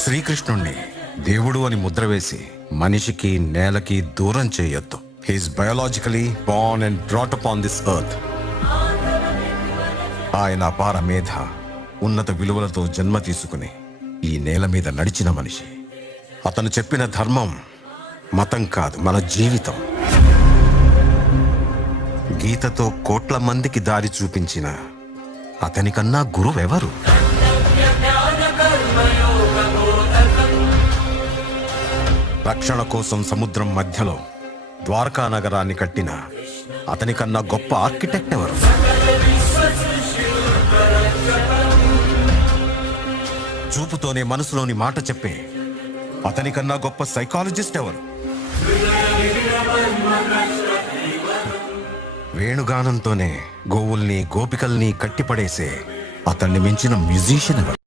శ్రీకృష్ణుణ్ణి దేవుడు అని ముద్ర వేసి మనిషికి నేలకి దూరం చేయొద్దు. He is biologically born and brought up on this earth. ఆయన అపార మేధ, ఉన్నత విలువలతో జన్మ తీసుకుని ఈ నేల మీద నడిచిన మనిషి. అతను చెప్పిన ధర్మం మతం కాదు, మన జీవితం. గీతతో కోట్ల మందికి దారి చూపించిన అతనికన్నా గురువెవరు? రక్షణ కోసం సముద్రం మధ్యలో ద్వారకా నగరాన్ని కట్టిన అతనికన్నా గొప్ప ఆర్కిటెక్ట్ ఎవరు? చూపుతోనే మనసులోని మాట చెప్పే అతనికన్నా గొప్ప సైకాలజిస్ట్ ఎవరు? వేణుగానంతోనే గోవుల్ని గోపికల్ని కట్టిపడేసే అతన్ని మించిన మ్యూజిషియన్ ఎవరు?